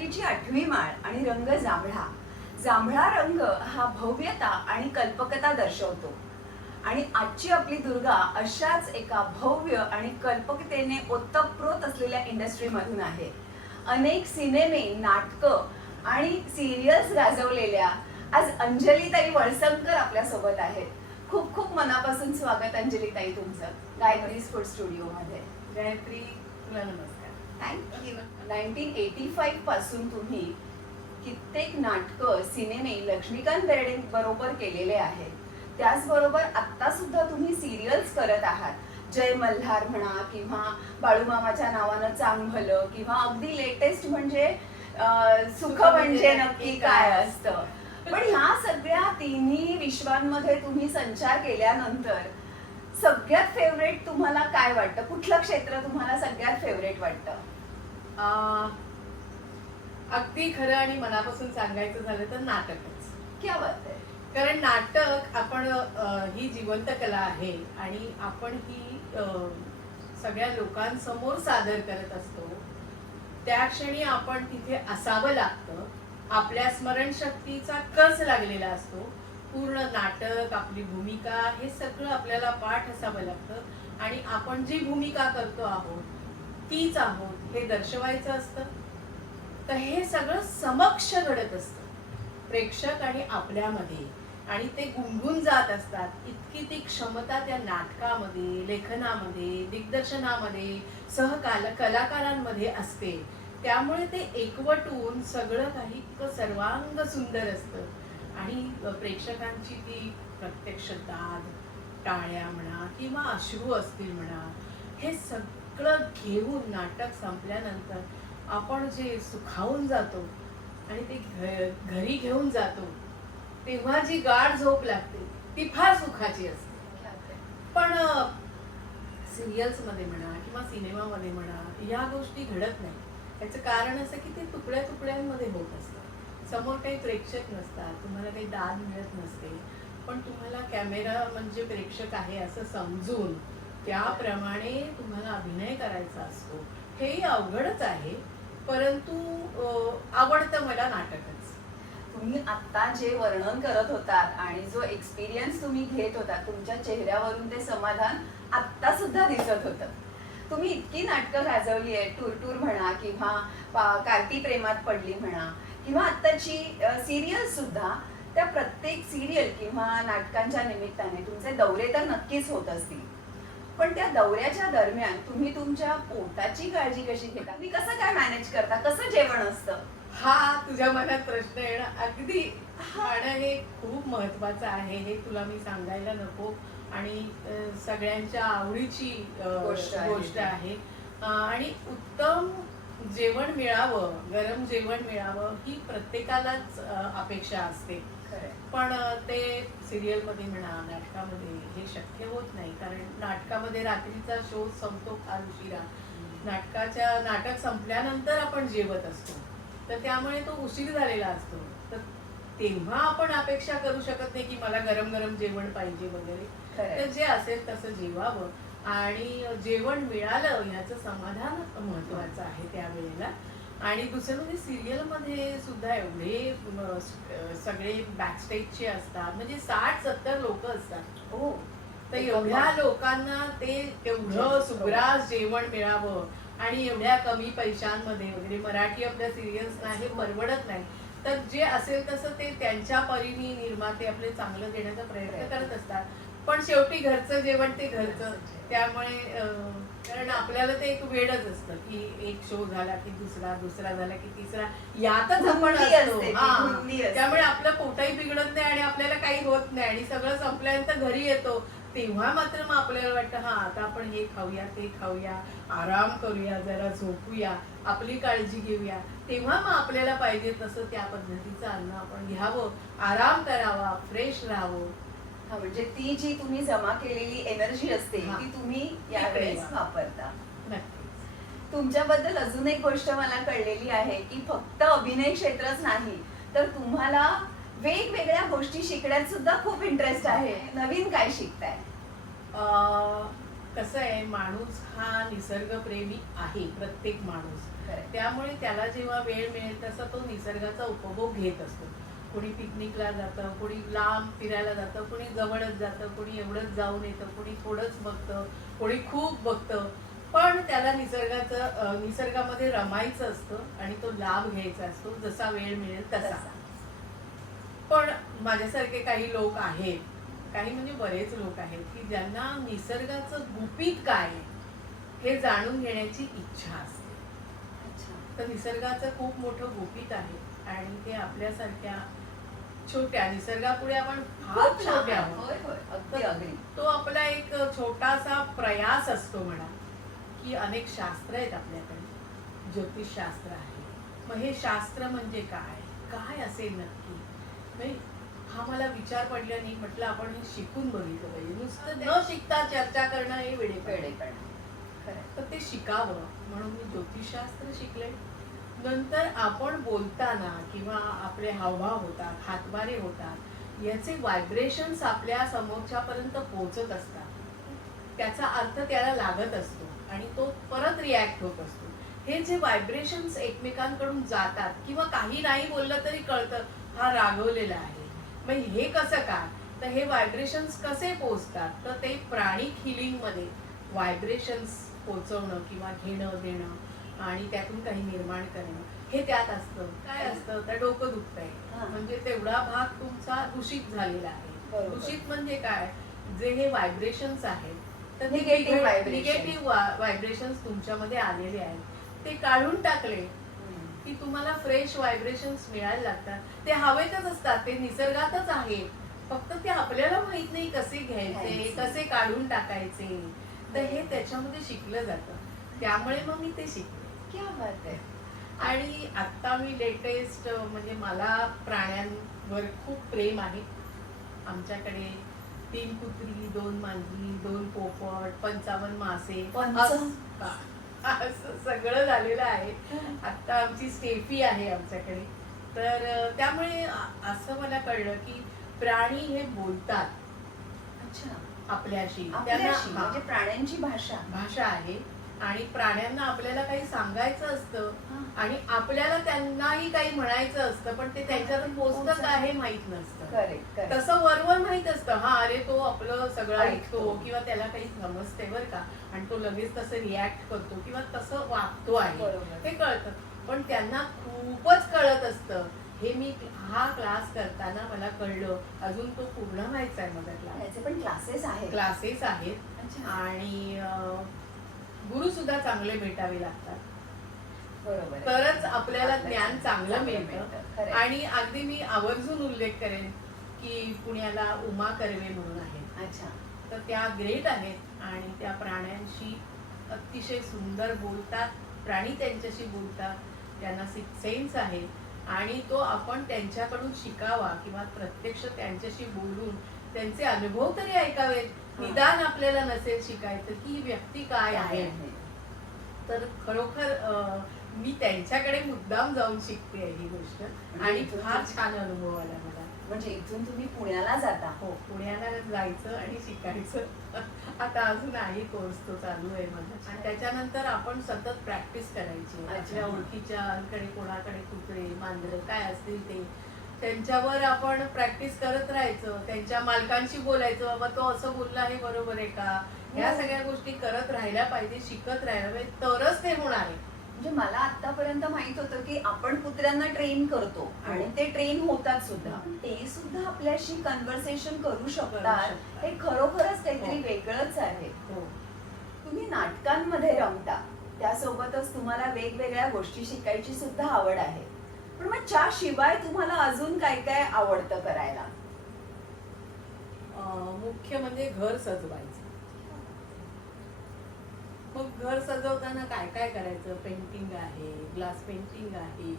गायत्रीची 8वी माळ आणि रंग जांभळा. जांभळा रंग हा भव्यता आणि कल्पकता दर्शवतो. आणि आजची आपली दुर्गा अशाच एका भव्य आणि कल्पकतेने ओतप्रोत असलेल्या इंडस्ट्रीमधून आहे. अनेक सिनेमे, नाटकं आणि सिरियल्स गाजवलेल्या आज अंजलीताई वळसंकर आपल्या सोबत आहेत. खूप खूप मनापासून स्वागत अंजलीताई तुमचं गायत्री स्फोट स्टुडिओमध्ये. गायत्री, तुला नमस्कार. थँक्यू. 1985 पासून तुम्ही कित्येक नाटकं, सिनेमे लक्ष्मीकांत बेर्डे बरोबर केलेले आहेत. त्याचबरोबर आत्ता सुद्धा तुम्ही सिरियल्स करत आहात. जय मल्हार म्हणा किंवा बाळूमामाच्या नावानं चांग भलं किंवा अगदी लेटेस्ट म्हणजे सुख म्हणजे नक्की काय असतं. पण ह्या सगळ्या तिन्ही विश्वांमध्ये तुम्ही संचार केल्यानंतर सगळ्यात फेवरेट तुम्हाला काय वाटतं? कुठलं क्षेत्र तुम्हाला सगळ्यात फेवरेट वाटतं? अगदी खरं आणि मनापासून सांगायचं झालं तर नाटकच. क्या बात आहे. कारण नाटक आपण ही जिवंत कला आहे आणि आपण ही सगळ्या लोकांसमोर सादर करत असतो. त्या क्षणी आपण तिथे असावं लागतं. आपल्या स्मरणशक्तीचा कस लागलेला असतो. पूर्ण नाटक, आपली भूमिका हे सगळं आपल्याला पाठ असावं लागतं आणि आपण जी भूमिका करतो आहोत तीच आहोत हे दर्शवायचं असतं. तर हे सगळं समक्ष घडत असतं प्रेक्षक आणि आपल्यामध्ये, आणि ते गुंगून जात असतात. इतकी ती क्षमता त्या नाटकामध्ये, लेखनामध्ये, दिग्दर्शनामध्ये, कलाकारांमध्ये असते. त्यामुळे ते एकवटून सगळं काही इतकं सर्वांग सुंदर असतं आणि प्रेक्षकांची ती प्रत्यक्ष दाद, टाळ्या म्हणा किंवा अश्रू असतील म्हणा, हे सगळं घेऊन नाटक संपल्यानंतर आपण जे सुखावून जातो आणि ते घरी घेऊन जातो तेव्हा जी गाढ झोप लागते ती फार सुखाची असते. पण सिरियल्स मध्ये म्हणा किंवा सिनेमामध्ये म्हणा या गोष्टी घडत नाही. याचं कारण असं की ते तुकड्या तुकड्यांमध्ये होत असतं. समोर काही प्रेक्षक नसतात, तुम्हाला काही दाद मिळत नसते, पण तुम्हाला कॅमेरा म्हणजे प्रेक्षक आहे असं समजून त्याप्रमाणे तुम्हाला अभिनय करायचा असतो. हेही अवघडच आहे, परंतु आवडतं मला नाटकच. तुम्ही आता जे वर्णन करत होतात आणि जो एक्सपिरियन्स तुम्ही घेत होता, तुमच्या चेहऱ्यावरून ते समाधान आत्ता सुद्धा दिसत होतं. तुम्ही इतकी नाटकं गाजवली आहे, टूर म्हणा किंवा कार्ती प्रेमात पडली म्हणा किंवा आत्ताची सिरियल सुद्धा. त्या प्रत्येक सिरियल किंवा नाटकांच्या निमित्ताने तुमचे दौरे तर नक्कीच होत असतील, पण त्या दौऱ्याच्या दरम्यान तुम्ही तुमच्या पोटाची काळजी कशी घेता? तुम्ही कसं काय मॅनेज करता? कसं जेवण असतं? हा तुझ्या मनात प्रश्न येणं अगदी खाणं हे खूप महत्वाचं आहे, हे तुला मी सांगायला नको. आणि सगळ्यांच्या आवडीची गोष्ट आहे. आणि उत्तम जेवण मिळावं, गरम जेवण मिळावं ही प्रत्येकालाच अपेक्षा असते. पण ते सिरियल मध्ये म्हणा, नाटकामध्ये हे शक्य होत नाही. कारण नाटकामध्ये रात्रीचा शो संपतो फार उशिरा. नाटक संपल्यानंतर आपण जेवत असतो, तर त्यामुळे तो उशीर झालेला असतो. तर तेव्हा आपण अपेक्षा करू शकत नाही की मला गरम गरम जेवण पाहिजे वगैरे. तर जे असेल तसं जेवावं आणि जेवण मिळालं ह्याचं समाधान महत्वाचं आहे त्यावेळेला. आणि दुसरं म्हणजे सिरियल मध्ये सुद्धा एवढे सगळे बॅकस्टेजचे असतात, म्हणजे 60-70 लोक असतात. हो, तर एवढ्या लोकांना ते एवढं सुग्रास जेवण मिळावं आणि एवढ्या कमी पैशांमध्ये वगैरे. मराठी आपल्या सिरियल्स नाही परवडत नाही, तर जे असेल तसं ते त्यांच्या परीने निर्माते आपले चांगलं देण्याचा प्रयत्न करत असतात. पण शेवटी घरचं जेवण ते घरचं. त्यामुळे कारण आपल्याला ते एक वेडच असतं की एक शो झाला की दुसरा झाला की तिसरा, यातच आपण असतो. त्यामुळे आपलं पोटही बिघडत नाही आणि आपल्याला काही होत नाही आणि सगळं संपल्यानंतर घरी येतो तेव्हा मात्र मग आपल्याला वाटतं हा आता आपण हे खाऊया, ते खाऊया, आराम करूया, जरा झोपूया, आपली काळजी घेऊया. तेव्हा मग आपल्याला पाहिजे तसं त्या पद्धतीचं अन्न आपण घ्यावं, आराम करावा, फ्रेश राहावं. हा, म्हणजे ती जी तुम्ही जमा केलेली एनर्जी असते ती तुम्ही यावेळेस वापरता. नक्कीच. तुमच्याबद्दल अजून एक गोष्ट मला कळलेली आहे की फक्त अभिनय क्षेत्रच नाही तर तुम्हाला वेगवेगळ्या गोष्टी शिकण्यात सुद्धा खूप इंटरेस्ट आहे. नवीन काय शिकताय? कसं आहे, माणूस हा निसर्गप्रेमी आहे, प्रत्येक माणूस. Correct. त्यामुळे त्याला जेव्हा वेळ मिळेल तसा तो निसर्गाचा उपभोग घेत असतो. कोणी पिकनिकला जातं, कोणी लांब फिरायला जातं, कोणी जवळच जातं, कोणी एवढंच जाऊन येतं, कोणी थोडंच बघतं, कोणी खूप बघतं. पण त्याला निसर्गामध्ये रमायचं असतं आणि तो लाभ घ्यायचा असतो जसा वेळ मिळेल तसा. पण माझ्यासारखे काही लोक आहेत, काही म्हणजे बरेच लोक आहेत की ज्यांना निसर्गाचं गुपित काय आहे हे जाणून घेण्याची इच्छा असते. अच्छा. तर निसर्गाचं खूप मोठं गुपित आहे आणि ते आपल्यासारख्या छोट्या निसर्गापुढे आपण फार खूप छोटे लहान. आहोत. होय होय, अगदी तर अगदी. तो आपला एक छोटासा प्रयास असतो म्हणा की अनेक शास्त्र आहेत आपल्याकडे. ज्योतिषशास्त्र आहे. मग हे शास्त्र म्हणजे काय, काय असेल नक्की, म्हणजे हा मला विचार पडल्याने म्हटलं आपण हे शिकून बघितलं पाहिजे. नुसतं न शिकता चर्चा करणं हे वेडेपण. वेडेपणा. खरंय. तर ते शिकावं म्हणून मी ज्योतिषशास्त्र शिकले. नंतर आपण बोलताना किंवा आपले हावभाव होतात, हातवारे होतात, याचे व्हायब्रेशन्स आपल्या समोरच्यापर्यंत पोहोचत असतात. त्याचा अर्थ त्याला लागत असतो आणि तो परत रिॲक्ट होत असतो. हे जे व्हायब्रेशन्स एकमेकांकडून जातात किंवा काही नाही बोललं तरी कळतं हा रागवलेला आहे. मग हे कसं काय, तर हे व्हायब्रेशन्स कसे पोहोचतात, तर ते प्राणिक हिलिंगमध्ये व्हायब्रेशन्स पोहोचवणं किंवा घेणं देणं आणि त्यातून काही निर्माण करणं हे त्यात असतं. काय असतं, तर डोकं दुखतंय म्हणजे तेवढा भाग तुमचा दूषित झालेला आहे. बरोबर. दूषित म्हणजे काय, जे हे व्हायब्रेशन्स आहेत तर Negative vibrations. निगेटिव्ह व्हायब्रेशन्स तुमच्यामध्ये आलेले आहेत ते काढून टाकले की तुम्हाला फ्रेश व्हायब्रेशन्स मिळायला लागतात. ते हवेतच असतात, ते निसर्गातच आहे, फक्त ते आपल्याला माहित नाही कसे घ्यायचे, कसे काढून टाकायचे. तर हे त्याच्यामध्ये शिकलं जातं. त्यामुळे मग मी ते शिकले. क्या बात आहे. आणि आता मी लेटेस्ट म्हणजे मला प्राण्यांवर खूप प्रेम आहे. आमच्याकडे 3 कुत्री, 2 मांजरी, 2 पोपट, 55 मासे, असं सगळं झालेलं आहे. आता आमची स्टेफी आहे आमच्याकडे. तर त्यामुळे असं मला कळलं की प्राणी हे बोलतात अच्छा. आपल्याशी. आपल्याशी त्यांना म्हणजे प्राण्यांची भाषा. भाषा आहे आणि प्राण्यांना आपल्याला काही सांगायचं असतं हा. आणि आपल्याला त्यांनाही काही म्हणायचं असतं, पण ते त्यांच्यातून पोचतं का हे माहित नसतं. Correct correct. तसं वरवर माहित असतं, हा अरे तो आपलं सगळं ऐकतो. ऐकतो किंवा त्याला काही समजते बरं का, आणि तो लगेच तसं रिॲक्ट करतो किंवा तसं वागतो आहे बरोबर. हे कळतं. पण त्यांना खूपच कळत असतं. हे मी हा क्लास करताना मला कळलं. अजून तो पूर्ण व्हायचा आहे माझा क्लास. याचे पण क्लासेस आहेत. क्लासेस आहेत अच्छा. आणि गुरु सुद्धा चांगले भेटावे लागतात, बरोबर आहे. तरच आपल्याला आपल्याला ज्ञान चांगलं मिळतं. मिळतं. खरंय. आणि अगदी मी आवर्जून उल्लेख करेन की पुण्याला उमा कर्वे म्हणून आहेत. अच्छा. तर त्या ग्रेट आहेत आणि त्या प्राण्यांशी अतिशय सुंदर बोलतात. प्राणी त्यांच्याशी बोलतात, त्यांना सिक्स सेन्स आहे आणि तो आपण त्यांच्याकडून शिकावा किंवा प्रत्यक्ष त्यांच्याशी बोलून त्यांचे अनुभव तरी ऐकावेत. निदान आपल्याला नसेल शिकायचं की ही व्यक्ती काय आहे. तर खरोखर मी त्यांच्याकडे मुद्दाम जाऊन शिकते ही गोष्ट आणि फार छान अनुभव आला मला. म्हणजे इथून तुम्ही पुण्याला जाता. हो, पुण्याला जायचं आणि शिकायचं. आता अजून आहे कोर्स, तो चालू आहे माझा. आणि त्याच्यानंतर आपण सतत प्रॅक्टिस करायची. आपल्या ओळखीच्याकडे कोणाकडे कुत्रे मांजरं काय असतील ते, त्यांच्यावर आपण प्रॅक्टिस करत राहायचं. त्यांच्या मालकांशी बोलायचं, बाबा तो असं बोलला हे बरोबर आहे का, ह्या सगळ्या गोष्टी करत राहायला पाहिजे, शिकत राहायला पाहिजे, तरच ते होणार आहे. म्हणजे मला आतापर्यंत माहित होतं की आपण कुत्र्यांना ट्रेन करतो आणि ते ट्रेन होतात सुद्धा, ते सुद्धा आपल्याशी कन्व्हर्सेशन करू शकतात. हे खरोखरच काहीतरी वेगळंच आहे. हो. तुम्ही नाटकांमध्ये रमता, त्यासोबतच तुम्हाला वेगवेगळ्या गोष्टी शिकायची सुद्धा आवड आहे. पण मग त्याशिवाय तुम्हाला अजून काय काय आवडतं करायला? मुख्य म्हणजे घर सजवायचं. मग घर सजवताना काय काय करायचं, पेंटिंग आहे, ग्लास पेंटिंग आहे.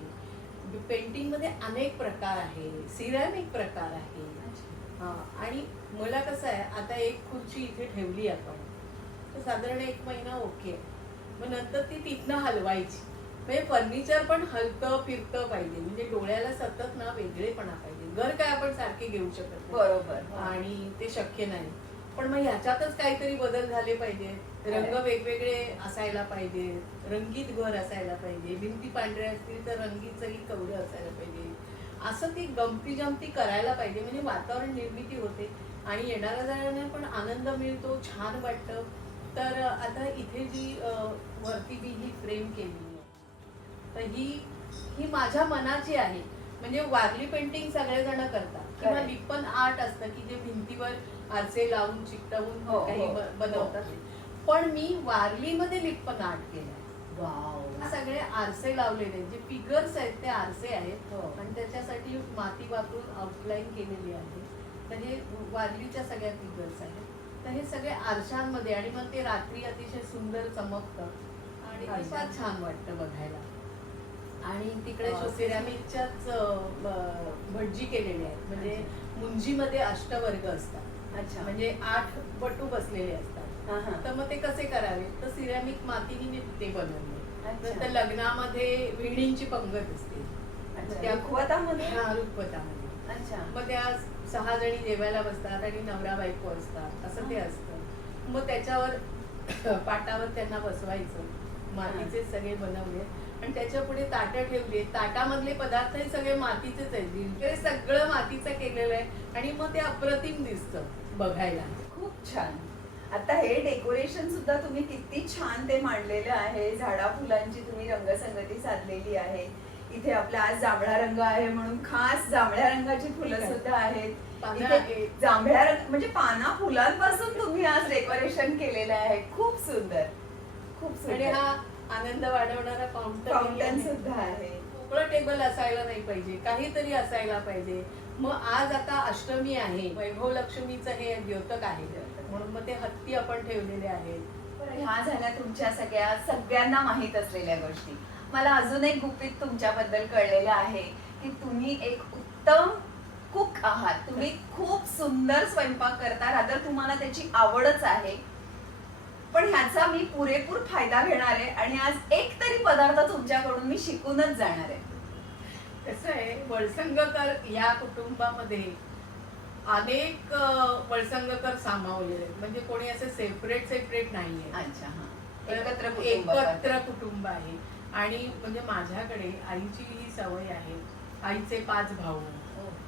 पेंटिंग मध्ये अनेक प्रकार आहे, सिरॅमिक प्रकार आहे. आणि मला कसं आहे, आता एक खुर्ची इथे ठेवली आपण तर साधारण 1 महिना ओके, मग नंतर ती तिथनं हलवायची. म्हणजे फर्निचर पण हलतं फिरतं पाहिजे, म्हणजे डोळ्याला सतत ना वेगळेपणा पाहिजे. घर काय आपण सारखे घेऊ शकत नाही. बरोबर. आणि ते शक्य नाही. पण मग ह्याच्यातच काहीतरी बदल झाले पाहिजे. रंग वेगवेगळे असायला पाहिजे, रंगीत घर असायला पाहिजे, भिंती पांढऱ्या असतील तर रंगीचंही कवडं असायला पाहिजे, असं ती गमती जमती करायला पाहिजे. म्हणजे वातावरण निर्मिती होते आणि येणाऱ्या जाणाऱ्यांना पण आनंद मिळतो, छान वाटतं. तर आता इथे जी वरती मी ही फ्रेम केली आहे, तर ही ही माझ्या मनाची आहे. म्हणजे वारली पेंटिंग सगळेजण करतात किंवा Correct. लिप्पन आर्ट असतं की जे भिंतीवर आरसे लावून चिकटवून हो, काही हो, बनवतात. पण मी वारलीमध्ये लिप्पन आर्ट केलंय. वाव. सगळे आरसे लावलेले आहेत, जे फिगर्स आहेत ते आरसे आहेत हो. आणि त्याच्यासाठी माती वापरून आउटलाईन केलेली आहे. तर हे वारलीच्या सगळ्या फिगर्स आहेत. तर हे सगळे आरशांमध्ये आणि मग ते रात्री अतिशय सुंदर चमकतं आणि ते अच्छा. फार छान वाटतं बघायला. आणि तिकडे हा, सिरॅमिकच्याच भटजी केलेल्या आहेत. म्हणजे मुंजीमध्ये अष्टवर्ग असतात, अच्छा. म्हणजे 8 बटू बसलेले असतात. हा, हा. तर मग ते कसे करावे, तर सिरॅमिक मातीने मी ते बनवले. अच्छा. तर लग्नामध्ये विहिणींची पंगत असते अच्छा. त्या रुखवतामध्ये? हा, रुखवतामध्ये. अच्छा. मग त्या 6 जणी जेवायला बसतात आणि नवरा बायको असतात, असं ते असतं. मग त्याच्यावर पाटावर त्यांना बसवायचं. मातीचे सगळे बनवले आणि त्याच्या पुढे ताटं ठेवली. ताटामधले पदार्थही सगळे मातीचेच आहेत. ते सगळं मातीचं केलेलं आहे आणि मग ते अप्रतिम दिसतं बघायला. खूप छान. आता हे डेकोरेशन सुद्धा तुम्ही किती छान ते मांडलेलं आहे. झाडा फुलांची तुम्ही रंगसंगती साधलेली आहे. इथे आपला आज जांभळा रंग आहे म्हणून खास जांभळ्या रंगाची फुलं सुद्धा आहेत. पानं इथे आहेत. जांभळ्या रंग म्हणजे पाना फुलांपासून तुम्ही आज डेकोरेशन केलेलं आहे. खूप सुंदर, खूप आणि सुंदर. हा आनंद वाढवणारा फाउंटन सुद्धा आहे. मोकळं टेबल असायला नाही पाहिजे, काहीतरी असायला पाहिजे. मग आज आता अष्टमी आहे, वैभव लक्ष्मीचं हे द्योतक आहे, म्हणून मग ते हत्ती आपण ठेवलेले आहेत. बरं, ह्या झाल्या तुमच्या सगळ्यांना माहीत असलेल्या गोष्टी. मला अजून एक गुपित तुमच्याबद्दल कळलेलं आहे की तुम्ही एक उत्तम कुक आहात. तुम्ही खूप सुंदर स्वयंपाक करता. रादर तुम्हाला त्याची आवडच आहे. पण ह्याचा मी पुरेपूर फायदा घेणार आहे आणि आज एक तरी पदार्थ तुमच्याकडून मी शिकूनच जाणार आहे. कसं आहे, वळसंगकर या कुटुंबामध्ये अनेक वळसंगकर सामावलेले आहेत. म्हणजे कोणी असे सेपरेट नाहीये. अच्छा, हा. एकत्र कुटुंब पद्धत. एकत्र कुटुंब आहे. आणि म्हणजे माझ्याकडे आईची ही सवय आहे. आईचे 5 भाऊ,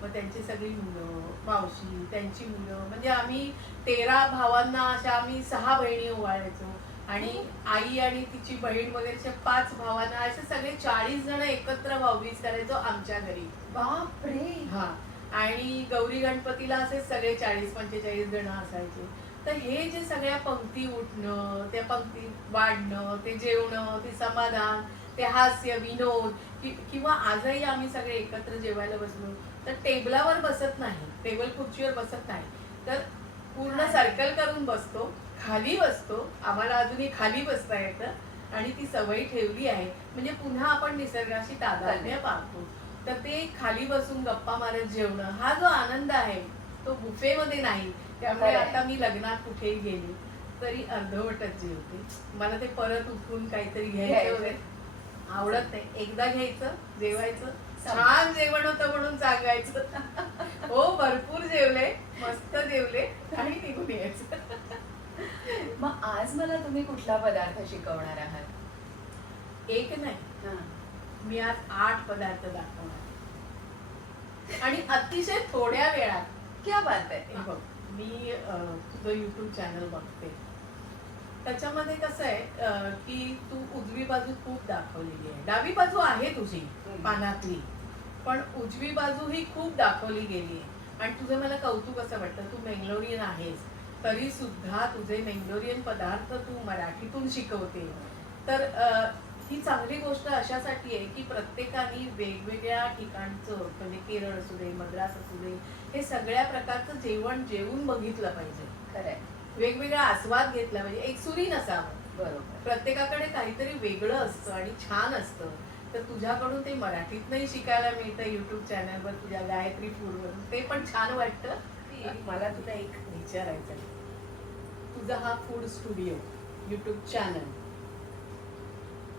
मग त्यांची सगळी मुलं, मावशी, त्यांची मुलं, म्हणजे आम्ही 13 भावांना अशा आम्ही 6 बहिणी ओवाळायचो. आणि आई आणि तिची बहीण वगैरे 5 भावांना असे सगळे 40 जण एकत्र भाऊबीज करायचो आमच्या घरी. बापरे. हा. आणि गौरी गणपतीला असे सगळे 40-45 जण असायचे. तर हे जे सगळ्या पंक्ती उठणं, त्या पंक्ती वाढणं, ते जेवणं, ते समाधान, ते हास्य विनोद, किंवा आजही आम्ही सगळे एकत्र जेवायला बसलो तर टेबलावर बसत नाही, टेबल खुर्चीवर बसत नाही, तर पूर्ण सर्कल करून बसतो, खाली बसतो. आम्हाला अजूनही खाली बसता येतं आणि ती सवय ठेवली आहे. म्हणजे पुन्हा आपण निसर्गाशी तादात्म्य पाहतो. तर ते खाली बसून गप्पा मारत जेवणं, हा जो आनंद आहे तो बुफेमध्ये नाही. त्यामुळे आता मी लग्नात कुठेही गेली तरी अर्धवटच जेवते. मला ते परत उठून काहीतरी घ्यायचं वगैरे आवडत नाही. एकदा घ्यायचं, जेवायचं, छान जेवण होतं म्हणून सांगायचं, हो भरपूर जेवले, मस्त जेवले आणि निघून यायचं. मग आज मला तुम्ही कुठला पदार्थ शिकवणार आहात? एक नाही, हा. मी आज 8 पदार्थ दाखवणार आणि अतिशय थोड्या वेळात. क्या बात आहे. हे बघ, मी तुझं युट्यूब चॅनल बघते. त्याच्यामध्ये कसं आहे की तू उजवी बाजू खूप दाखवलेली आहे. डावी बाजू आहे तुझी पानातली, पण उजवी बाजू ही खूप दाखवली गेली आहे. आणि तुझं मला कौतुक असं वाटतं, तू मेंगलोरियन आहेस तरी सुद्धा तुझे मेंगलोरियन पदार्थ तू मराठीतून शिकवते. तर ही चांगली गोष्ट अशासाठी आहे की प्रत्येकाने वेगवेगळ्या ठिकाणचं, म्हणजे केरळ असू दे, मद्रास असू दे, हे सगळ्या प्रकारचं जेवण जेवून बघितलं पाहिजे. खरंय. वेगवेगळा आस्वाद घेतला पाहिजे. एकसुरी नसावं. बरोबर. प्रत्येकाकडे काहीतरी वेगळं असतं आणि छान असतं. तर तुझ्याकडून ते मराठीतनंही शिकायला मिळतं युट्यूब चॅनलवर, तुझ्या गायत्री फूडवरून, ते पण छान वाटतं. मला तुला एक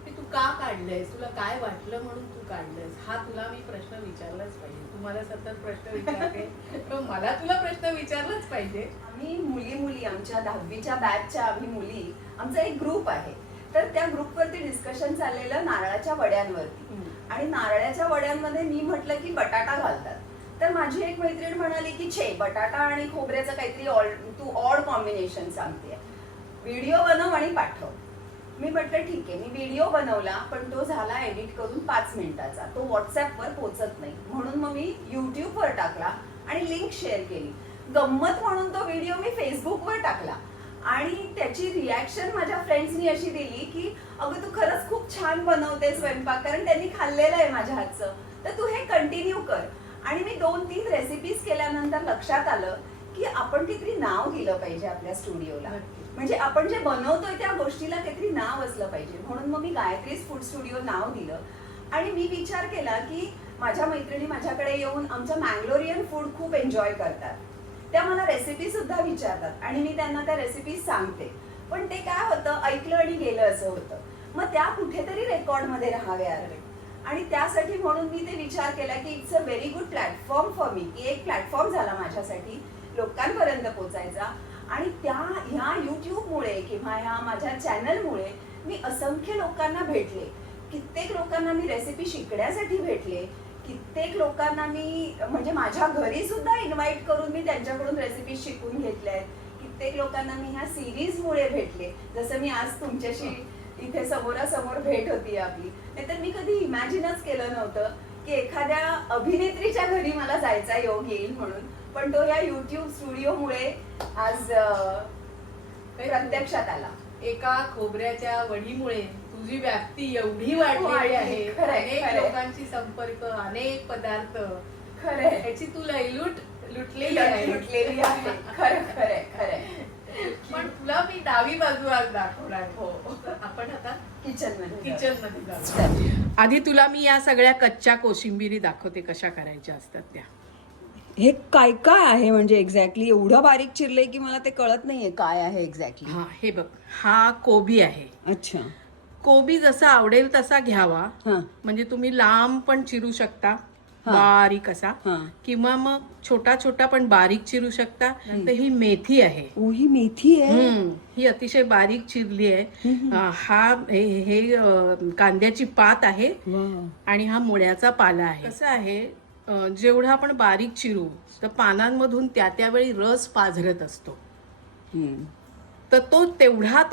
की तू का काढलंयस, तुला काय वाटलं म्हणून तू काढलंयस, हा तुला मी प्रश्न विचारलाच पाहिजे. तुम्हाला सतत प्रश्न विचारते तर मला तुला प्रश्न विचारलाच पाहिजे. आम्ही मुली आमच्या 10वीच्या बॅचच्या आम्ही मुली, आमचा एक ग्रुप आहे. तर त्या ग्रुपवरती डिस्कशन चाललेलं नारळाच्या वड्यांवरती. आणि नारळाच्या वड्यांमध्ये मी म्हटलं की बटाटा घालतात. तर माझी एक मैत्रीण म्हणाली की छे, बटाटा आणि खोबऱ्याचं काहीतरी तू ऑड कॉम्बिनेशन सांगते, व्हिडिओ बनव आणि पाठव. मी म्हटलं ठीक आहे. मी व्हिडिओ बनवला, पण तो झाला एडिट करून 5 मिनिटाचा. तो व्हॉट्सअपवर पोहोचत नाही, म्हणून मग मी युट्यूबवर टाकला आणि लिंक शेअर केली. गंमत म्हणून तो व्हिडिओ मी फेसबुकवर टाकला आणि त्याची रिॲक्शन माझ्या फ्रेंड्सनी अशी दिली की अगं तू खरंच खूप छान बनवते स्वयंपाक, कारण त्यांनी खाल्लेलं आहे माझ्या हातचं, तर तू हे कंटिन्यू कर. आणि मी 2-3 रेसिपीज केल्यानंतर लक्षात आलं की आपण काहीतरी नाव दिलं पाहिजे आपल्या स्टुडिओला. म्हणजे आपण जे बनवतोय त्या गोष्टीला काहीतरी नाव असलं पाहिजे. म्हणून मग मी गायत्रीज फूड स्टुडिओ नाव दिलं. आणि मी विचार केला की माझ्या मैत्रिणी माझ्याकडे येऊन आमचं मँगलोरियन फूड खूप एन्जॉय करतात. त्या मला रेसिपी सुद्धा विचारतात आणि मी त्यांना त्या रेसिपीज सांगते. पण ते काय होतं, ऐकलं आणि गेलं असं होतं. मग त्या कुठेतरी रेकॉर्डमध्ये राहाव्या. आणि त्यासाठी म्हणून मी ते विचार केला की it's a very good platform for me, की एक प्लॅटफॉर्म झाला माझ्यासाठी लोकांपर्यंत पोहोचायचा. आणि ह्या युट्यूबमुळे किंवा ह्या माझ्या चॅनलमुळे मी असंख्य लोकांना भेटले. कित्येक लोकांना मी रेसिपी शिकण्यासाठी भेटले. कित्येक लोकांना मी म्हणजे माझ्या घरी सुद्धा इन्व्हाइट करून मी त्यांच्याकडून रेसिपी शिकून घेतल्या आहेत. कित्येक लोकांना मी ह्या सिरीजमुळे भेटले. जसं मी आज तुमच्याशी इथे समोरासमोर भेट होती आपली. नाहीतर मी कधी इमॅजिनच केलं नव्हतं की एखाद्या अभिनेत्रीच्या घरी मला जायचा योग येईल म्हणून. पण तो या युट्यूब स्टुडिओमुळे आज प्रत्यक्षात आला. एका खोबऱ्याच्या वडीमुळे तुझी व्याप्ती एवढी वाढलेली आहे. अनेक लोकांची संपर्क, अनेक पदार्थ, खरंय, ह्याची तू लुटलेली आहे. खरंय. पण तुला मी डावी बाजू आज दाखवणार. हो, आपण आता किचन मध्ये जाऊ. आधी तुला मी या सगळ्या कच्च्या कोशिंबिरी दाखवते कशा करायच्या असतात त्या. हे काय काय आहे म्हणजे एक्झॅक्टली एवढं बारीक चिरलंय की मला ते कळत नाहीये काय आहे एक्झॅक्टली. हा, हे बघ, हा कोबी आहे. अच्छा. कोबी जसा आवडेल तसा घ्यावा. म्हणजे तुम्ही लांब पण चिरू शकता, बारीक असा, किंवा मग छोटा छोटा पण बारीक चिरू शकता. तर ही मेथी आहे. ही मेथी आहे. ही अतिशय बारीक चिरली आहे. हे कांद्याची पात आहे आणि हा मुळ्याचा पाला आहे. कसं आहे, जेवढा आपण बारीक चिरू तर पानांमधून त्यावेळी रस पाझरत असतो. तर तो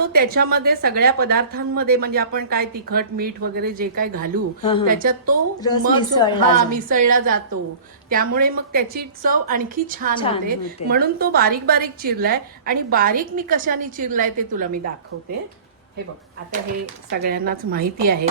त्याच्यामध्ये सगळ्या पदार्थांमध्ये म्हणजे आपण काय तिखट मीठ वगैरे जे काय घालू त्याच्यात तो मिसळला जातो. त्यामुळे मग त्याची चव आणखी छान होते. म्हणून तो बारीक बारीक चिरलाय. आणि बारीक मी कशाने चिरलाय ते तुला मी दाखवते. हे बघ, आता हे सगळ्यांनाच माहिती आहे,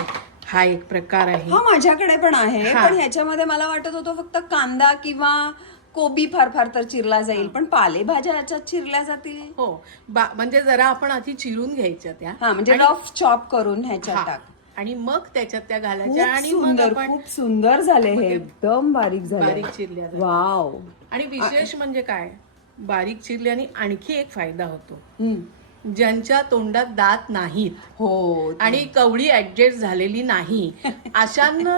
हा एक प्रकार आहे. हा, माझ्याकडे पण आहे. पण ह्याच्यामध्ये मला वाटत होतं फक्त कांदा किंवा कोबी फार तर चिरला जाईल, पण पालेभाज्या याच्यात चिरल्या जातील. हो, म्हणजे जरा आपण आधी चिरून घ्यायच्या त्या, म्हणजे रफ चॉप करून ह्याच्यात टाक आणि मग त्याच्यात त्या घालायच्या. आणि खूप सुंदर झाले हे, एकदम बारीक झाले, बारीक चिरल्या. वाव. आणि विशेष म्हणजे काय, बारीक चिरल्याने आणखी एक फायदा होतो. ज्यांच्या तोंडात दात नाहीत, हो, आणि कवळी ऍडजस्ट झालेली नाही, अशांना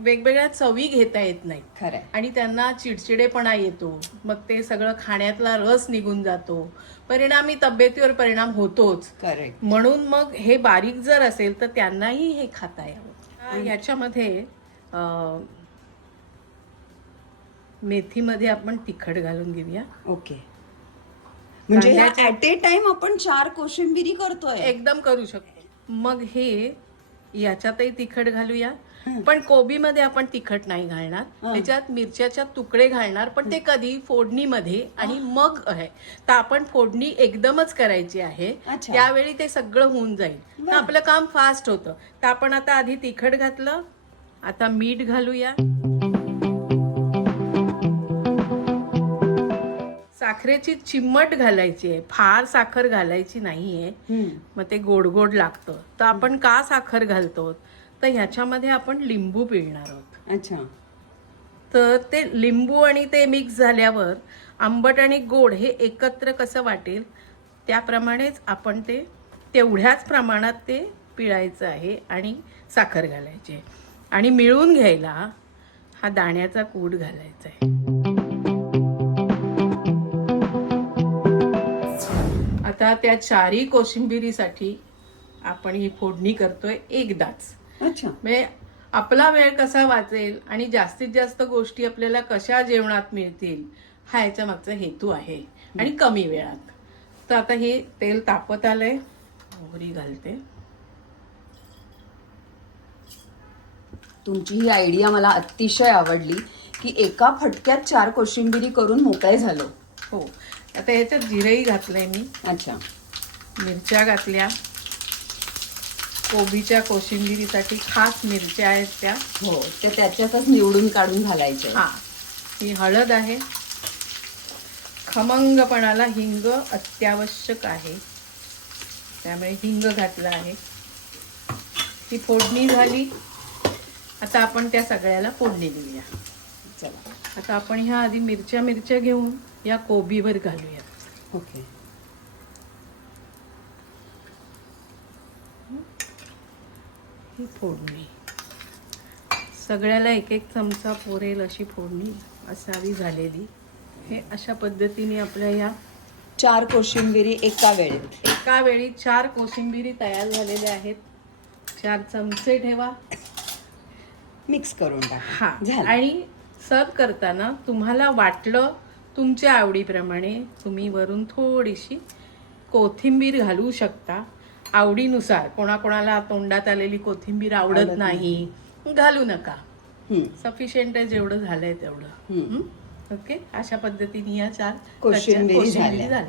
वेगवेगळ्या चवी घेता येत नाहीत. खरंय. आणि त्यांना चिडचिडेपणा येतो. मग ते सगळं खाण्यातला रस निघून जातो. परिणामी तब्येतीवर परिणाम होतोच. करेक्ट. म्हणून मग हे बारीक जर असेल तर त्यांनाही हे खाता यावं. याच्यामध्ये मेथीमध्ये आपण तिखट घालून घेऊया. ओके. म्हणजे ऍट ए टाइम आपण 4 कोशिंबिरी करतोय. एकदम करू शकतो. मग हे याच्यातही तिखट घालूया. पण कोबीमध्ये आपण तिखट नाही घालणार. त्याच्यात मिरच्याच्या तुकडे घालणार, पण ते कधी फोडणीमध्ये. आणि मग आहे तर आपण फोडणी एकदमच करायची आहे, त्यावेळी ते सगळं होऊन जाईल. तर आपलं काम फास्ट होतं. तर आपण आता आधी तिखट घातलं, आता मीठ घालूया. साखरेची चिम्मट घालायची आहे, फार साखर घालायची नाहीये, मग ते गोड गोड लागतं. तर आपण का साखर घालतो, तर ह्याच्यामध्ये आपण लिंबू पिळणार आहोत. अच्छा. तर ते लिंबू आणि ते मिक्स झाल्यावर आंबट आणि गोड हे एकत्र कसं वाटेल त्याप्रमाणेच आपण ते तेवढ्याच प्रमाणात ते पिळायचं आहे आणि साखर घालायची आहे आणि मिळून घ्यायला हा दाण्याचा कूट घालायचा आहे. आता त्या चारी कोशिंबिरीसाठी आपण ही फोडणी करतोय एकदाच. अच्छा. म्हणजे आपला वेळ कसा वाचेल आणि जास्तीत जास्त गोष्टी आपल्याला कशा जेवणात मिळतील हा याच्या मागचा हेतू आहे आणि कमी वेळात. तर आता हे तेल तापत आलंय, मोहरी घालते. तुमची ही आयडिया मला अतिशय आवडली की एका फटक्यात 4 कोशिंबिरी करून मोकळे झालो. हो, आता याच्यात जिरंही घातलंय मी, अच्छा. मिरच्या घातल्या, कोबीच्या कोशिंबिरीसाठी खास मिरच्या आहेत त्या. हो, ते त्याच्यातच निवडून काढून घालायचे. हा, ही हळद आहे. खमंगपणाला हिंग अत्यावश्यक आहे, त्यामुळे हिंग घातला आहे. ही फोडणी झाली. आता आपण त्या सगळ्याला फोडणी देऊया. चला. आता आपण ह्या आधी मिरच्या घेऊन या कोबीवर घालूया. ओके. ही फोडणी सगळ्याला एक एक चमचा पुरेल अशी फोडणी असावी झालेली. हे अशा पद्धतीने आपल्या या 4 कोशिंबिरी एका वेळेत. एका वेळी 4 कोशिंबिरी तयार झालेल्या आहेत. 4 चमचे ठेवा, मिक्स करून टाका. हा, झालं. आणि सर्व करताना तुम्हाला वाटलं तुमच्या आवडीप्रमाणे तुम्ही वरून थोडीशी कोथिंबीर घालू शकता. आवडीनुसार. कोणाकोणाला तोंडात आलेली कोथिंबीर आवडत नाही, घालू नका. सफिशियंट आहे, जेवढं झालंय तेवढं. ओके, अशा पद्धतीने या 4 कोशिंबिरी झाल्या.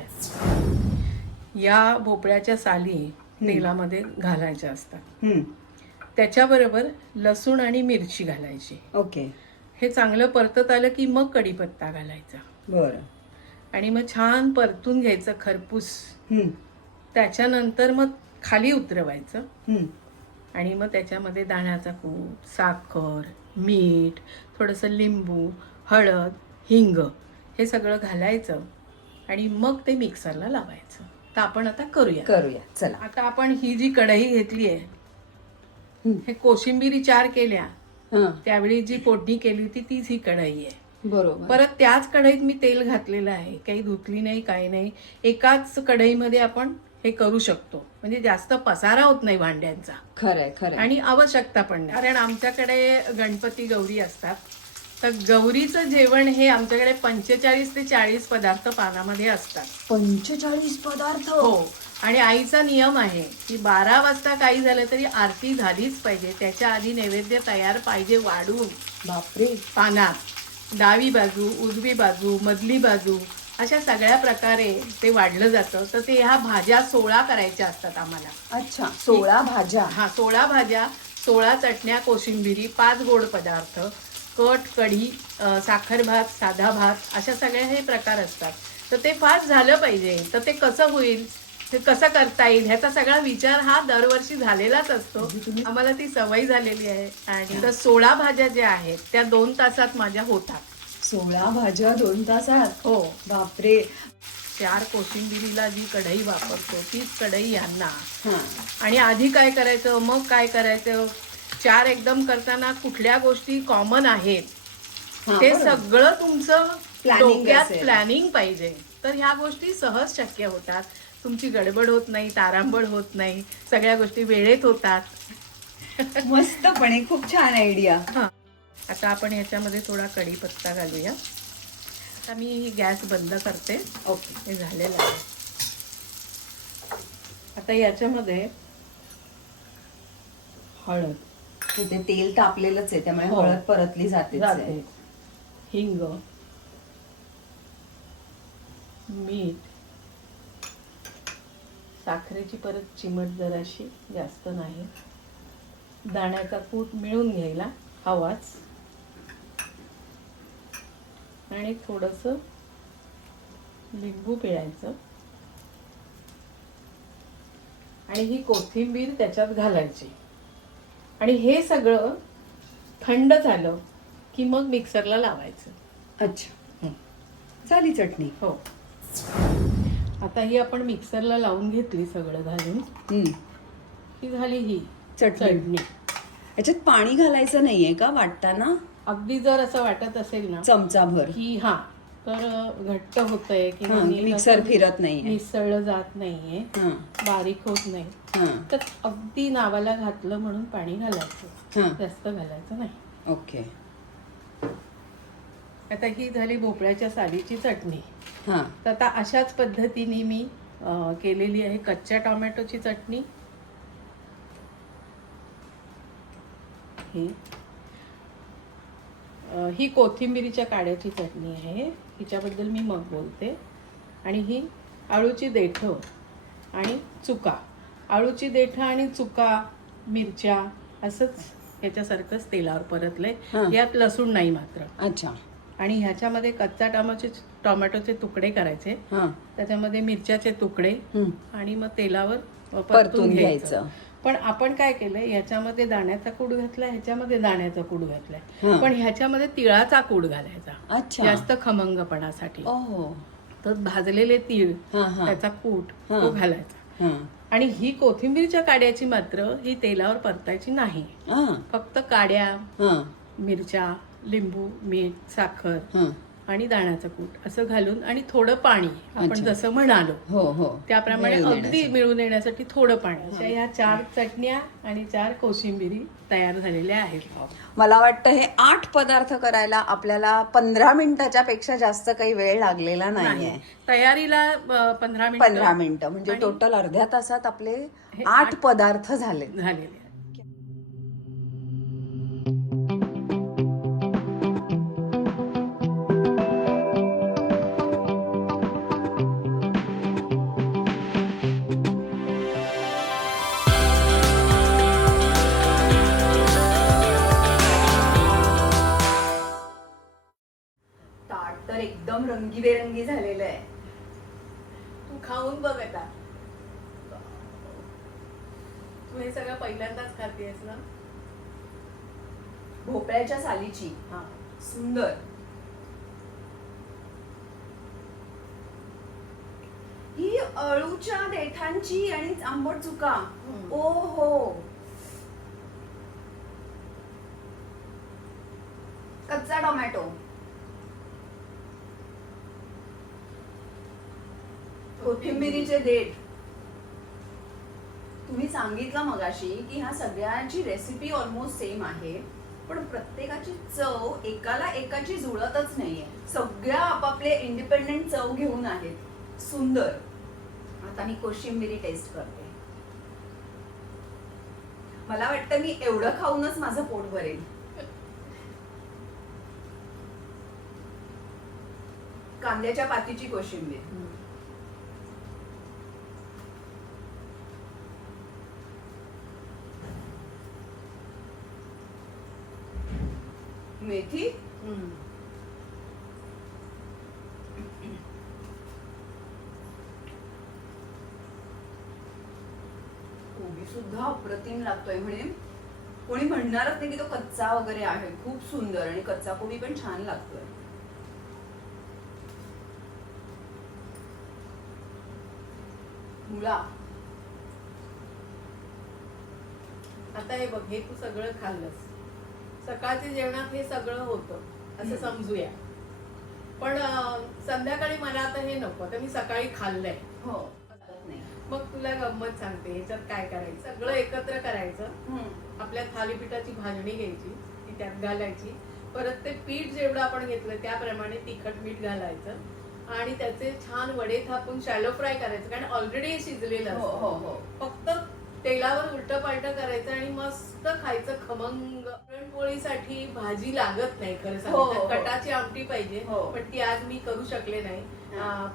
या भोपळ्याच्या साली तेलामध्ये घालायच्या असतात. त्याच्याबरोबर लसूण आणि मिरची घालायची. ओके. हे चांगलं परतत आलं की मग कढीपत्ता घालायचा. बरं. आणि मग छान परतून घ्यायचं खरपूस. त्याच्यानंतर मग खाली उतरवायचं आणि मग त्याच्यामध्ये दाण्याचा कूट, साखर, मीठ, थोडंसं लिंबू, हळद, हिंग हे सगळं घालायचं आणि मग ते मिक्सरला लावायचं. तर आपण आता करूया. चला. आता आपण ही जी कढई घेतली आहे, हे कोशिंबिरी 4 केल्या त्यावेळी जी फोडणी केली होती तीच ही कढई आहे. बरोबर. परत त्याच कढईत मी तेल घातलेलं आहे, काही धुतली नाही, काही नाही. एकाच कढईमध्ये आपण हे करू शकतो, म्हणजे जास्त पसारा होत नाही भांड्यांचा. खरंय. आणि आवश्यकता पण नाही, कारण आमच्याकडे गणपती गौरी असतात. तर गौरीचं जेवण हे आमच्याकडे 45 ते 40 पदार्थ पानामध्ये असतात. 45 पदार्थ. हो, आणि आईचा नियम आहे की 12 वाजता काही झालं तरी आरती झालीच पाहिजे. त्याच्या आधी नैवेद्य तयार पाहिजे वाढून. बापरे. पानात डावी बाजू, उजवी बाजू, मधली बाजू अशा सगळ्या प्रकारे ते वाढलं जातं. तर ते ह्या भाज्या 16 करायच्या असतात आम्हाला. अच्छा, 16 भाज्या. हा, 16 भाज्या, 16 चटण्या, कोशिंबिरी, 5 गोड पदार्थ, कट, कढी, साखर भात, साधा भात, अशा सगळ्या हे प्रकार असतात. तर ते फास्ट झालं पाहिजे. तर ते कसं होईल, ते कसं करता येईल ह्याचा सगळा विचार हा दरवर्षी झालेलाच असतो. आम्हाला ती सवय झालेली आहे. आणि तर 16 भाज्या ज्या आहेत त्या 2 तासात माझ्या होतात. 16 भाज्या 2 तासात. हो. बापरे. 4 कोशिंबिरीला जी कढई वापरतो तीच कढई यांना. हा. आणि आधी काय करायचं, मग काय करायचं, 4 एकदम करताना कुठल्या गोष्टी कॉमन आहेत ते सगळं तुमचं डोक्यात प्लॅनिंग पाहिजे. तर ह्या गोष्टी सहज शक्य होतात. तुमची गडबड होत नाही, तारांबळ होत नाही, सगळ्या गोष्टी वेळेत होतात. मस्तपणे. खूप छान आयडिया. हा, आता आपण ह्याच्यामध्ये थोडा कढीपत्ता घालूया. आता मी गॅस बंद करते. ओके. हे झालेलं आहे. आता याच्यामध्ये हळद, ते तेल तापलेलंच आहे त्यामुळे हळद परतली जाते. हिंग, मीठ, साखरेची परत चिमट जराशी, जास्त नाही. दाण्याचा कूट मिळून घ्यायला हवाच आणि थोडंसं लिंबू पिळायचं आणि ही कोथिंबीर त्याच्यात घालायची. आणि हे सगळं थंड झालं की मग मिक्सरला लावायचं. अच्छा, झाली चटणी. हो. आता ही आपण मिक्सरला लावून घेतली सगळं घालून ही झाली ही चटणी. याच्यात पाणी घालायचं नाहीये का वाटताना? अगदी जर असं वाटत असेल ना चमचाभर की तर घट्ट होतंय किंवा हा, मिक्सर फिरत नाहीये. मिसळलं जात नाहीये, हा, बारीक होत नाही, हा, तर अगदी नावाला घातलं म्हणून पाणी घालायचं, हा. जास्त घालायचं नाही. ओके. आता ही झाली भोपळ्याच्या सालीची चटणी. हा, तर आता अशाच पद्धतीने मी केलेली आहे कच्च्या टोमॅटोची चटणी. ही कोथिंबिरीच्या काड्याची चटणी आहे, हिच्याबद्दल मी मग बोलते. आणि ही आळूची देठं आणि चुका. आळूची देठं आणि चुका, मिरच्या असंच ह्याच्यासारखंच तेलावर परतलंय. हा. यात लसूण नाही मात्र. अच्छा. आणि ह्याच्यामध्ये कच्चा टोमॅटोचे तुकडे करायचे, हा, त्याच्यामध्ये मिरच्याचे तुकडे हम्म. आणि मग तेलावर परतून घ्यायचं. पण आपण काय केलंय, ह्याच्यामध्ये दाण्याचा कूड घातलाय, ह्याच्यामध्ये दाण्याचा कूड घातलाय, हा. पण ह्याच्यामध्ये तिळाचा कूड घालायचा अच्छा. जास्त खमंगपणासाठी. ओहो. तर भाजलेले तीळ, हा, हा. त्याचा कूट हा. तो घालायचा. हा, आणि ही कोथिंबीरच्या काड्याची मात्र ही तेलावर परतायची नाही, हा, फक्त काड्या, हा, मिरच्या, लिंबू, मीठ, साखर हा. आणि दाण्याचं कूट असं घालून आणि थोडं पाणी, आपण अच्छा. जसं म्हणालो हो, हो. त्याप्रमाणे मिळून अगदी येण्यासाठी. मिळून येण्यासाठी थोडं पाणी. अशा ह्या 4 चटण्या आणि 4 कोशिंबिरी तयार झालेल्या आहेत. मला वाटतं हे 8 पदार्थ करायला आपल्याला 15 मिनिटाच्या पेक्षा जास्त काही वेळ लागलेला नाहीये. तयारीला 15 मिनिटं 15 मिनिटं म्हणजे आणि टोटल अर्ध्या तासात आपले हे 8 8 पदार्थ झाले. झालेले आहेत. ताट तर एकदम रंगीबेरंगी झालेलं आहे. तू खाऊन बघ आता. तू हे सगळं पहिल्यांदाच खातेस ना? भोपळ्याच्या सालीची हा. सुंदर. ही अळूच्या देठांची आणि आंबट चुका. हम्म. ओ हो. कच्चा टोमॅटो, कोथिंबिरीचे देठ. तुम्ही सांगितलं मगाशी की ह्या सगळ्यांची रेसिपी ऑलमोस्ट सेम आहे, पण प्रत्येकाची चव एकाला एकाची जुळतच नाहीये. सगळ्या आपापले इंडिपेंडेंट चव घेऊन आहेत. सुंदर. आता मी कोशिंबिरी टेस्ट करते. मला वाटतं मी एवढं खाऊनच माझं पोट भरेल. कांद्याच्या पातीची कोशिंबीर. मेथी. कोबी सुद्धा अप्रतिम लागतोय. म्हणजे कोणी म्हणणारच नाही की तो कच्चा वगैरे आहे. खूप सुंदर. आणि कच्चा कोबी पण छान लागतोय. मुळा. आता हे बघ, हे तू सगळं खाल्लंस. सकाळच्या जेवणात हे सगळं होतं असं समजूया, पण संध्याकाळी मला आता हे नको. आता मी सकाळी खाल्लंय. हो. मग तुला गंमत सांगते, ह्याच्यात काय करायचं, सगळं एकत्र करायचं. हम्म. आपल्या थालीपीठाची भाजणी घ्यायची, ती त्यात घालायची. परत ते पीठ जेवढं आपण घेतलं त्याप्रमाणे तिखट मीठ घालायचं आणि त्याचे छान वडे थापून शॅलो फ्राय करायचं, कारण ऑलरेडी शिजलेलं हो हो असतं. हो. फक्त तेलावर उलटं पालटं करायचं आणि मस्त खायचं खमंग. पुरणपोळीसाठी भाजी लागत नाही खरं हो, सांगितलं. हो. कटाची आमटी पाहिजे, हो. पण ती आज मी करू शकले नाही.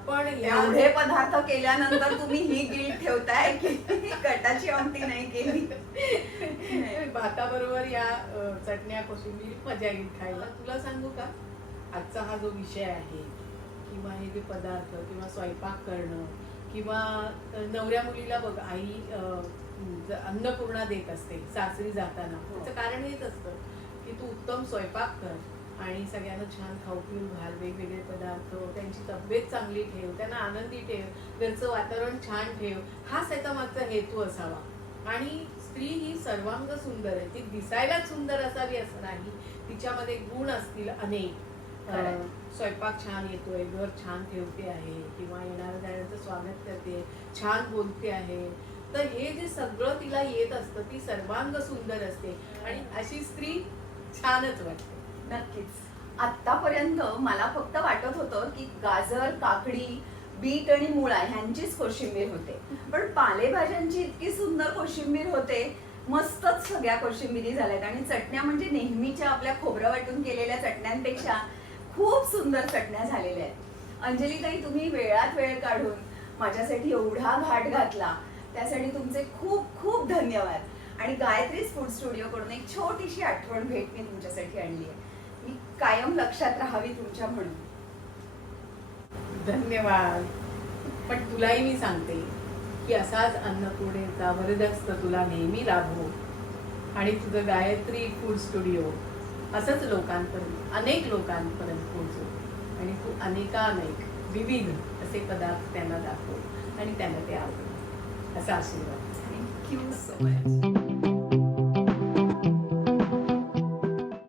पण एवढे पदार्थ केल्यानंतर तुम्ही ही गिल्ट ठेवताय की कटाची आमटी नाही केली. भाताबरोबर या चटण्या कोशिंबीर मजा येईल खायला. तुला सांगू का, आजचा हा जो विषय आहे किंवा हे जे पदार्थ किंवा स्वयंपाक करणं किंवा नवऱ्या मुलीला बघ, आई अन्नपूर्णा देत असते सासरी जाताना. त्याचं कारण हेच असतं की तू उत्तम स्वयंपाक कर आणि सगळ्यांना छान खाऊ पिऊ घाल, वेगवेगळे पदार्थ, त्यांची तब्येत चांगली ठेव, त्यांना आनंदी ठेव, घरचं वातावरण छान ठेव. हाच त्याचा मागचा हेतू असावा. आणि स्त्री ही सर्वांग सुंदर आहे. ती दिसायलाच सुंदर असावी असं नाही, तिच्यामध्ये गुण असतील अनेक. खरंय. स्वयंपाक छान येतोय, घर छान ठेवते आहे, किंवा येणाऱ्या जाण्याचं स्वागत करते, छान बोलते आहे, तर हे जे सगळं तिला येत असतं, ती सर्वांग सुंदर असते आणि अशी स्त्री छानच वाटते. नक्कीच. आतापर्यंत मला फक्त वाटत होतं की गाजर, काकडी, बीट आणि मुळा ह्यांचीच कोशिंबीर होते, पण पालेभाज्यांची इतकी सुंदर कोशिंबीर होते. मस्तच सगळ्या कोशिंबिरी झाल्यात आणि चटण्या म्हणजे नेहमीच्या आपल्या खोबरं वाटून केलेल्या चटण्यांपेक्षा खूप सुंदर चटण्या झालेल्या आहेत. अंजली ताई, तुम्ही वेळात वेळ काढून माझ्यासाठी एवढा घाट घातला, त्यासाठी तुमचे खूप खूप धन्यवाद. आणि गायत्रीज फूड स्टुडिओ कडून एक छोटीशी आठवण भेट मी तुमच्यासाठी आणली आहे. मी कायम लक्षात राहावी तुमच्या म्हणून. धन्यवाद. पण तुलाही मी सांगते की असाच अन्नपूर्णेचा वरदहस्त तुला नेहमी लाभो आणि तुझं गायत्री फूड स्टुडिओ असंच लोकांपर्यंत, अनेक लोकांपर्यंत पोहोचो आणि तू अनेकानेक विविध असे पदार्थ त्यांना दाखव आणि त्यांना ते आवडेल असा आशीर्वाद. Thank you so much.